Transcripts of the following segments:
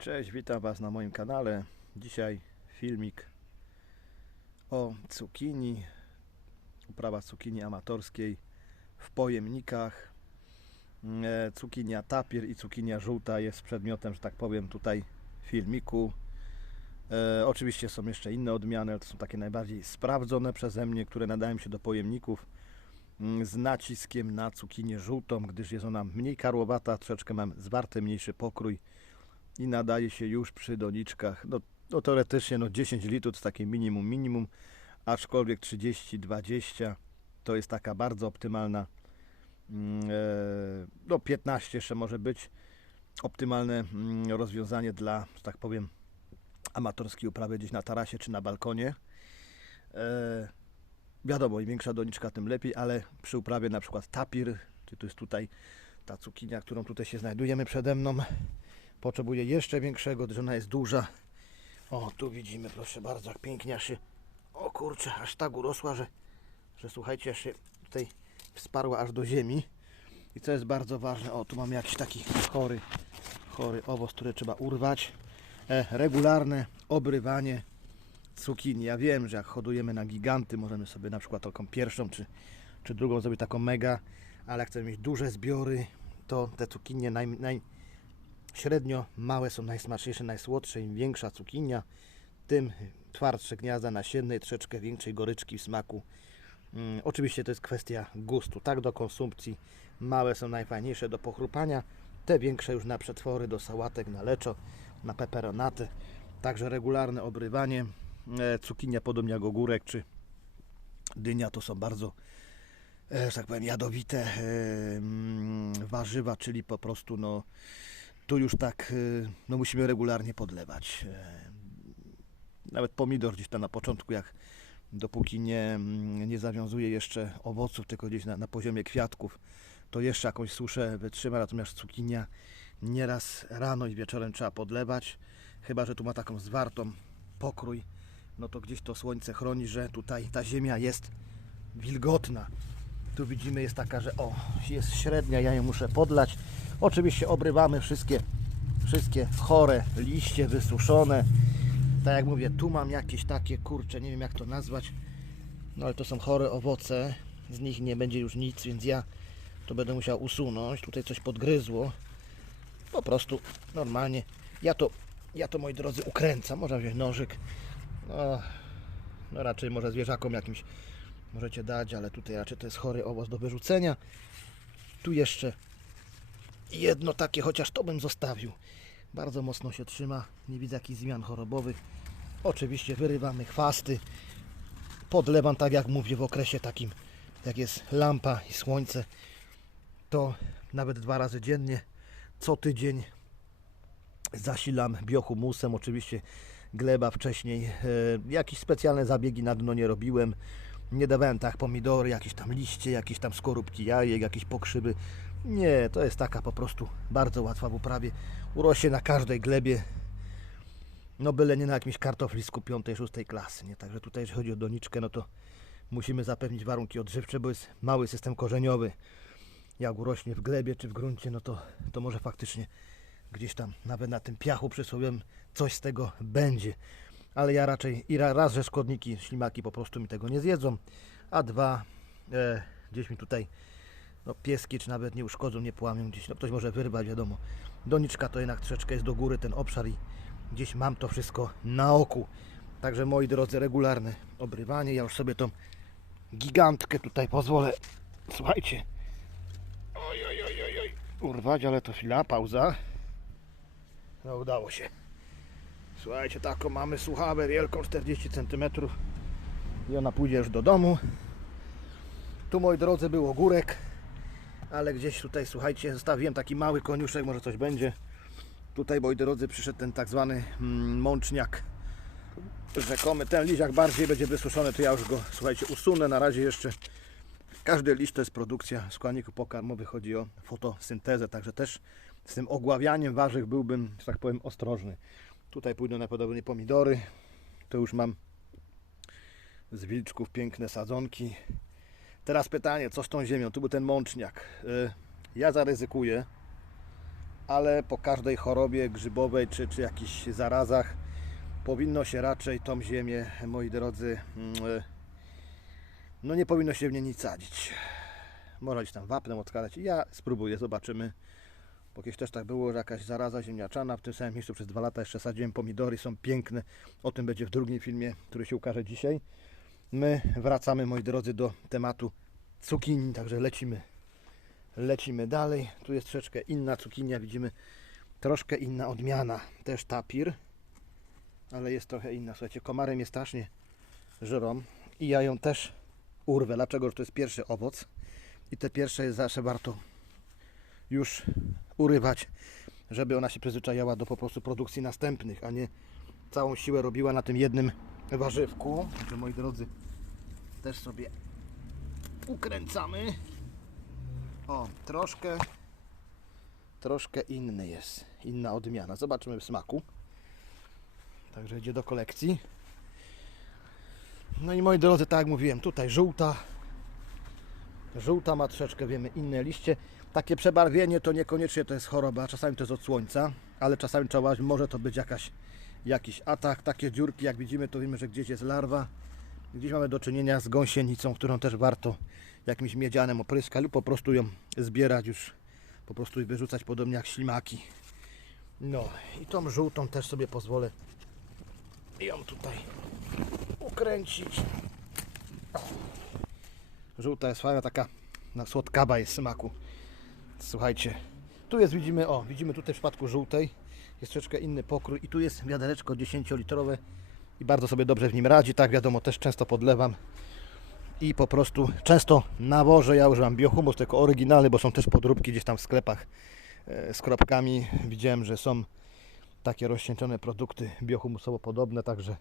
Cześć, witam Was na moim kanale. Dzisiaj filmik o cukinii, uprawa cukinii amatorskiej w pojemnikach. E, Cukinia tapir i cukinia żółta jest przedmiotem, że tak powiem, tutaj filmiku. E, oczywiście są jeszcze inne odmiany, ale to są takie najbardziej sprawdzone przeze mnie, które nadają się do pojemników mm, z naciskiem na cukinię żółtą, gdyż jest ona mniej karłowata, troszeczkę mam zwarty, mniejszy pokrój i nadaje się już przy doniczkach. No, no teoretycznie no 10 litrów to takie minimum, minimum, aczkolwiek 30-20 to jest taka bardzo optymalna. mm, e, No 15 jeszcze może być optymalne mm, rozwiązanie dla, że tak powiem, amatorskiej uprawy gdzieś na tarasie czy na balkonie. E, wiadomo, im większa doniczka, tym lepiej, ale przy uprawie na przykład tapir, czy to jest tutaj ta cukinia, którą tutaj się znajdujemy przede mną, potrzebuje jeszcze większego, gdyż ona jest duża. O, tu widzimy, proszę bardzo, jak pięknie aż się, o kurczę, aż tak urosła, że, że słuchajcie, aż się tutaj wsparła aż do ziemi. I co jest bardzo ważne, o, tu mamy jakiś taki chory, chory owoc, który trzeba urwać. E, regularne obrywanie cukinii. Ja wiem, że jak hodujemy na giganty, możemy sobie na przykład taką pierwszą czy, czy drugą zrobić taką mega, ale jak chcemy mieć duże zbiory, to te cukinie naj, naj, średnio małe są najsmaczniejsze, najsłodsze. Im większa cukinia, tym twardsze gniazda nasienne i troszeczkę większej goryczki w smaku. Mm, oczywiście to jest kwestia gustu, tak do konsumpcji. Małe są najfajniejsze do pochrupania, te większe już na przetwory, do sałatek, na leczo, na peperonaty. Także regularne obrywanie. E, Cukinia podobnie jak ogórek czy dynia to są bardzo e, tak powiem, jadowite e, mm, warzywa, czyli po prostu no, tu już tak e, no, musimy regularnie podlewać. E, Nawet pomidor gdzieś tam na początku, jak dopóki nie, mm, nie zawiązuje jeszcze owoców, tylko gdzieś na, na poziomie kwiatków, to jeszcze jakąś suszę wytrzyma, natomiast cukinia nieraz rano i wieczorem trzeba podlewać, chyba że tu ma taką zwartą pokrój, no to gdzieś to słońce chroni, że tutaj ta ziemia jest wilgotna. Tu widzimy jest taka, że o, jest średnia, ja ją muszę podlać. Oczywiście obrywamy wszystkie, wszystkie chore liście wysuszone. Tak jak mówię, tu mam jakieś takie, kurcze, nie wiem jak to nazwać, no ale to są chore owoce, z nich nie będzie już nic, więc ja to będę musiał usunąć. Tutaj coś podgryzło. Po prostu normalnie. Ja to, ja to moi drodzy ukręcam. Można wziąć nożyk. No, no raczej może zwierzakom jakimś możecie dać, ale tutaj raczej to jest chory owoc do wyrzucenia. Tu jeszcze jedno takie, chociaż to bym zostawił. Bardzo mocno się trzyma. Nie widzę jakichś zmian chorobowych. Oczywiście wyrywamy chwasty. Podlewam tak jak mówię w okresie takim, jak jest lampa i słońce, to nawet dwa razy dziennie, co tydzień zasilam biohumusem. Oczywiście gleba wcześniej. E, jakieś specjalne zabiegi na dno nie robiłem. Nie dawałem tak pomidory, jakieś tam liście, jakieś tam skorupki jajek, jakieś pokrzywy. Nie, to jest taka po prostu bardzo łatwa w uprawie. Urośnie na każdej glebie. No byle nie na jakimś kartoflisku 5-6 klasy. Nie? Także tutaj jeśli chodzi o doniczkę, no to musimy zapewnić warunki odżywcze, bo jest mały system korzeniowy. Jak urośnie w glebie czy w gruncie, no to, to może faktycznie gdzieś tam nawet na tym piachu przysłowiowym coś z tego będzie. Ale ja raczej i ra- raz, że szkodniki, ślimaki po prostu mi tego nie zjedzą, a dwa, e, gdzieś mi tutaj no, pieski czy nawet nie uszkodzą, nie połamią gdzieś, no ktoś może wyrwać, wiadomo. Doniczka to jednak troszeczkę jest do góry ten obszar i gdzieś mam to wszystko na oku. Także moi drodzy, regularne obrywanie. Ja już sobie tą gigantkę tutaj pozwolę, słuchajcie, oj, oj, oj, oj, oj, urwać, ale to chwila, pauza. No udało się. Słuchajcie, taką mamy słuchawę wielką, 40 cm i ona pójdzie już do domu. Tu, moi drodzy, był ogórek, ale gdzieś tutaj, słuchajcie, zostawiłem taki mały koniuszek, może coś będzie. Tutaj, moi drodzy, przyszedł ten tak zwany mm, mączniak rzekomy. Ten liziak bardziej będzie wysuszony, to ja już go, słuchajcie, usunę. Na razie jeszcze każdy liść to jest produkcja składników pokarmowych, chodzi o fotosyntezę, także też z tym ogławianiem warzyw byłbym, że tak powiem, ostrożny. Tutaj pójdą najprawdopodobniej pomidory. To już mam z wilczków piękne sadzonki. Teraz pytanie, co z tą ziemią? Tu był ten mączniak. Y, Ja zaryzykuję, ale po każdej chorobie grzybowej czy, czy jakichś zarazach powinno się raczej tą ziemię, moi drodzy, mm, e, no nie powinno się w niej nic sadzić. Można gdzieś tam wapnem odkładać. Ja spróbuję, zobaczymy. Bo kiedyś też tak było, że jakaś zaraza ziemniaczana w tym samym miejscu przez dwa lata jeszcze sadziłem pomidory, są piękne. O tym będzie w drugim filmie, który się ukaże dzisiaj. My wracamy, moi drodzy, do tematu cukinii, także lecimy. Lecimy dalej. Tu jest troszeczkę inna cukinia, widzimy troszkę inna odmiana. Też tapir, ale jest trochę inna. Słuchajcie, komary mnie strasznie żerą i ja ją też urwę. Dlaczego? To jest pierwszy owoc i te pierwsze jest zawsze warto już urywać, żeby ona się przyzwyczajała do po prostu produkcji następnych, a nie całą siłę robiła na tym jednym warzywku. Także moi drodzy, też sobie ukręcamy. O, troszkę troszkę inny jest, inna odmiana. Zobaczymy w smaku. Także idzie do kolekcji. No i moi drodzy, tak jak mówiłem, tutaj żółta. Żółta ma troszeczkę, wiemy, inne liście. Takie przebarwienie to niekoniecznie to jest choroba, czasami to jest od słońca, ale czasami trzeba, może to być jakaś, jakiś atak. Takie dziurki, jak widzimy, to wiemy, że gdzieś jest larwa. Gdzieś mamy do czynienia z gąsienicą, którą też warto jakimś miedzianem opryskać lub po prostu ją zbierać już, po prostu i wyrzucać podobnie jak ślimaki. No i tą żółtą też sobie pozwolę ją tutaj ukręcić. Żółta jest fajna, taka na słodkaba jest smaku. Słuchajcie, tu jest, widzimy, o, widzimy tutaj w przypadku żółtej jest troszeczkę inny pokrój i tu jest wiadereczko 10-litrowe i bardzo sobie dobrze w nim radzi, tak wiadomo, też często podlewam i po prostu często nawożę, ja używam biohumus, tylko oryginalny, bo są też podróbki gdzieś tam w sklepach e, z kropkami, widziałem, że są takie rozcieńczone produkty biohumusowo podobne, także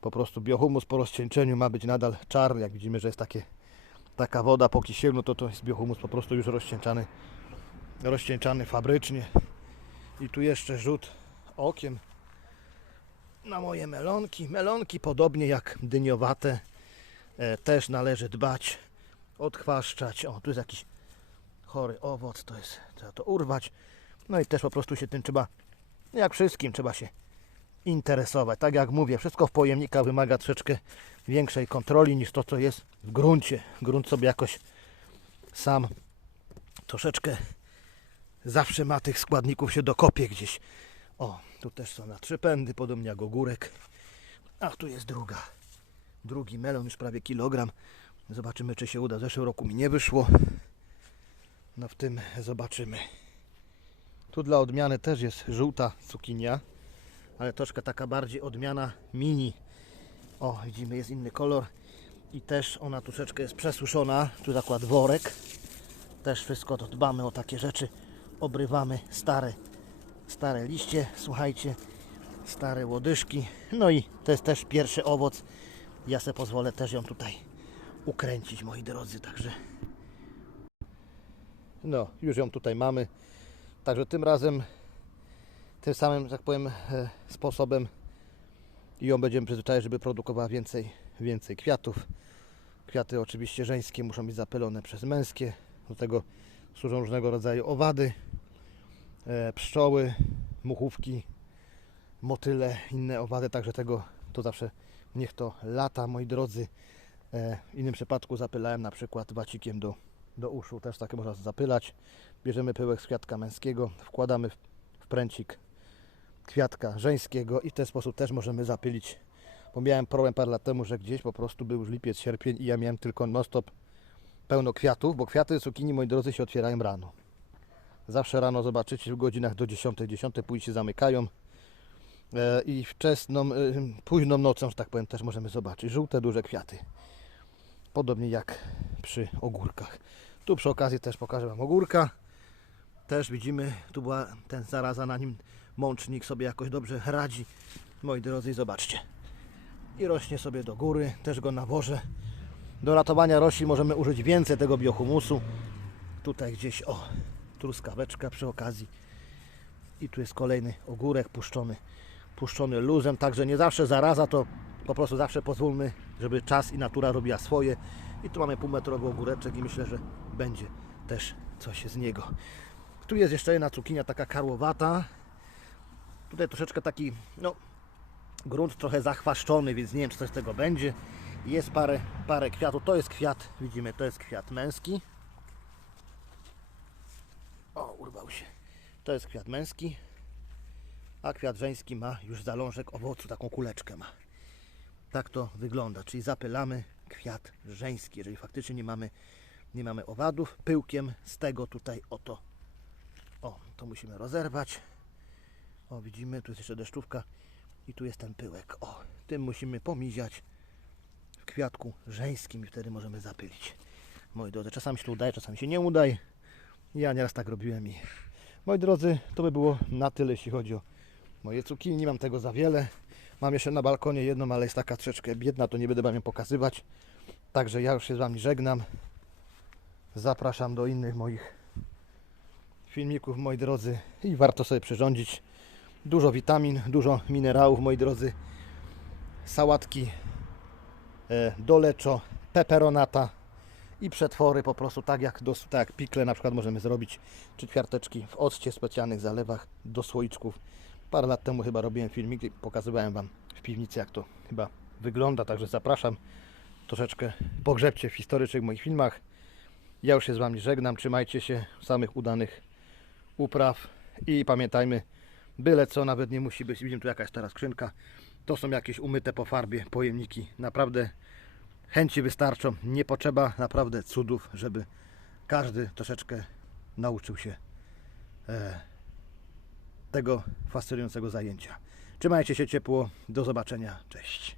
po prostu biohumus po rozcieńczeniu ma być nadal czarny, jak widzimy, że jest takie taka woda po kisielu, to to jest biohumus po prostu już rozcieńczany, rozcieńczany fabrycznie. I tu jeszcze rzut okiem na moje melonki. Melonki podobnie jak dyniowate e, też należy dbać, odchwaszczać. O, tu jest jakiś chory owoc, to jest, trzeba to urwać. No i też po prostu się tym trzeba, jak wszystkim, trzeba się interesować. Tak jak mówię, wszystko w pojemnikach wymaga troszeczkę większej kontroli niż to, co jest w gruncie. Grunt sobie jakoś sam troszeczkę zawsze ma tych składników się dokopie gdzieś. O, tu też są na trzy pędy, podobnie jak ogórek. A tu jest druga. Drugi melon, już prawie kilogram. Zobaczymy, czy się uda. W zeszłym roku mi nie wyszło. No w tym zobaczymy. Tu dla odmiany też jest żółta cukinia, ale troszkę taka bardziej odmiana mini. O, widzimy, jest inny kolor i też ona troszeczkę jest przesuszona. Tu zakład worek. Też wszystko to dbamy o takie rzeczy. Obrywamy stare, stare liście, słuchajcie, stare łodyżki. No i to jest też pierwszy owoc. Ja sobie pozwolę też ją tutaj ukręcić, moi drodzy, także no, już ją tutaj mamy. Także tym razem tym samym, tak powiem, e, sposobem ją będziemy przyzwyczajać, żeby produkowała więcej, więcej kwiatów. Kwiaty oczywiście żeńskie muszą być zapylone przez męskie. Do tego służą różnego rodzaju owady, pszczoły, muchówki, motyle, inne owady, także tego to zawsze niech to lata, moi drodzy. E, W innym przypadku zapylałem na przykład wacikiem do, do uszu, też takie można zapylać. Bierzemy pyłek z kwiatka męskiego, wkładamy w pręcik kwiatka żeńskiego i w ten sposób też możemy zapylić. Bo miałem problem parę lat temu, że gdzieś po prostu był już lipiec, sierpień i ja miałem tylko non-stop pełno kwiatów, bo kwiaty cukinii, moi drodzy, się otwierają rano. Zawsze rano zobaczycie w godzinach do 10, 10 później się zamykają. E, I wczesną, e, późną nocą, że tak powiem, też możemy zobaczyć żółte, duże kwiaty. Podobnie jak przy ogórkach. Tu przy okazji też pokażę Wam ogórka. Też widzimy, tu była ten zaraza na nim mącznik sobie jakoś dobrze radzi. Moi drodzy, zobaczcie. I rośnie sobie do góry, też go nawożę. Do ratowania roślin możemy użyć więcej tego biohumusu. Tutaj gdzieś, o, truskaweczka przy okazji. I tu jest kolejny ogórek puszczony, puszczony luzem. Także nie zawsze zaraza, to po prostu zawsze pozwólmy, żeby czas i natura robiła swoje. I tu mamy półmetrowy ogóreczek i myślę, że będzie też coś z niego. Tu jest jeszcze jedna cukinia taka karłowata. Tutaj troszeczkę taki, no, grunt trochę zachwaszczony, więc nie wiem, czy coś z tego będzie. Jest parę, parę kwiatów. To jest kwiat, widzimy, to jest kwiat męski. Urwał się. To jest kwiat męski, a kwiat żeński ma już zalążek owocu, taką kuleczkę ma. Tak to wygląda, czyli zapylamy kwiat żeński, jeżeli faktycznie nie mamy, nie mamy owadów, pyłkiem z tego tutaj oto. O, to musimy rozerwać. O, widzimy, tu jest jeszcze deszczówka i tu jest ten pyłek. O, tym musimy pomiziać w kwiatku żeńskim i wtedy możemy zapylić. Moi drodzy, czasami się to udaje, czasami się nie udaje. Ja nieraz tak robiłem i moi drodzy, to by było na tyle, jeśli chodzi o moje cukinii. Nie mam tego za wiele. Mam jeszcze na balkonie jedną, ale jest taka troszeczkę biedna, to nie będę Wam ją pokazywać. Także ja już się z Wami żegnam. Zapraszam do innych moich filmików, moi drodzy. I warto sobie przyrządzić dużo witamin, dużo minerałów, moi drodzy. Sałatki e, doleczo, peperonata i przetwory po prostu tak jak, do, tak pikle na przykład możemy zrobić, czy kwiarteczki w occie specjalnych zalewach do słoiczków. Parę lat temu chyba robiłem filmik i pokazywałem Wam w piwnicy jak to chyba wygląda, także zapraszam troszeczkę pogrzebcie w historycznych moich filmach. Ja już się z Wami żegnam, trzymajcie się samych udanych upraw i pamiętajmy, byle co, nawet nie musi być, widzimy tu jakaś stara skrzynka, to są jakieś umyte po farbie pojemniki, naprawdę chęci wystarczą, nie potrzeba naprawdę cudów, żeby każdy troszeczkę nauczył się e, tego fascynującego zajęcia. Trzymajcie się ciepło, do zobaczenia, cześć.